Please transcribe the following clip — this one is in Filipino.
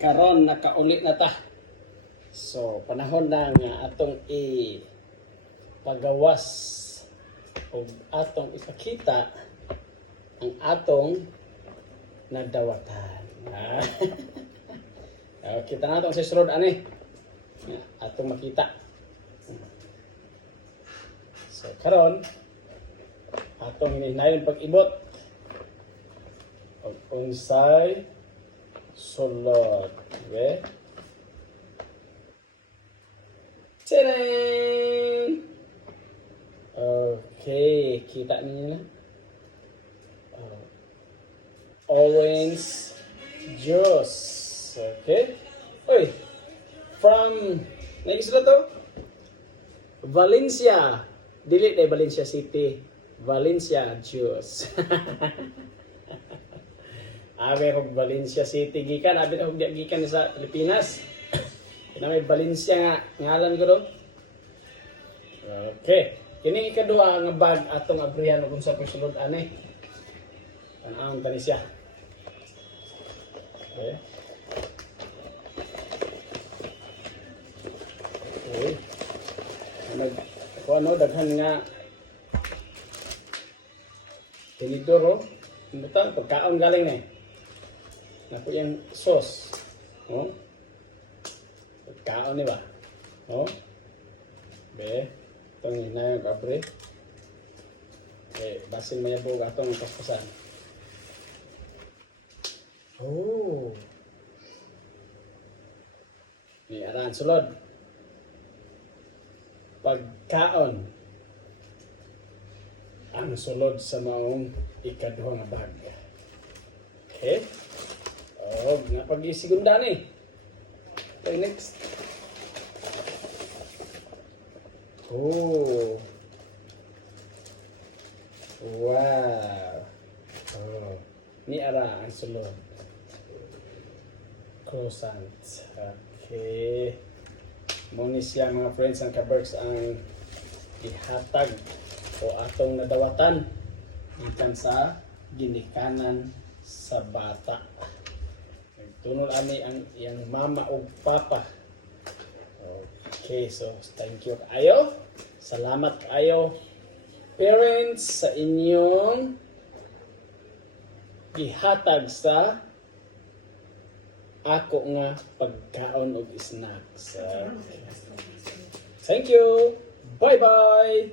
karon nakaulit na ta. So panahon na nga atong pagawas o atong ipakita ang atong nadawatan. Kita na itong sisurod ani. Atong makita. So karon atong hinihinayon pag-ibot og unsay sulod. Okay? Tadaan! Okay, kita niyo na. Orange juice. Okay? Oy, from, nagisla to? Valencia. Dili na Valencia City. Valencia juice. Abi ko Valencia City gikan, abi na ko gikan sa Pilipinas. Kina may Valencia nga ngalan ko do. Okay. Kini ikaduha nga bag atong abrihan ug unsa pagsulod ani. Tan-awon tani siya. Okay. Okay. Ano daghan nga tinidor oh. Imutan pagkaon galing ni. Naku yung sauce. Oh. Pagkaon ni ba? Oh. Be, itong hina yung kabre. Okay, basin mayabog atong paspasan. Oh. Ni aran sulod. Pagkaon ang sulod sa maong ikaduhang bag. Okay? Oh, napag-isigunda ni. Okay, next. Oh. Wow. Oh. Ni ara ang sulod. Croissant. Okay. Muna siya mga friends ang kaberks ang ihatag o atong nadawatan ikan sa ginikanan sa bata. Nagtunol ani ang iyang mama o papa. Okay, so thank you kayo. Salamat kayo parents sa inyong gihatag sa ako nga pagkaon og snacks. Thank you. Bye-bye.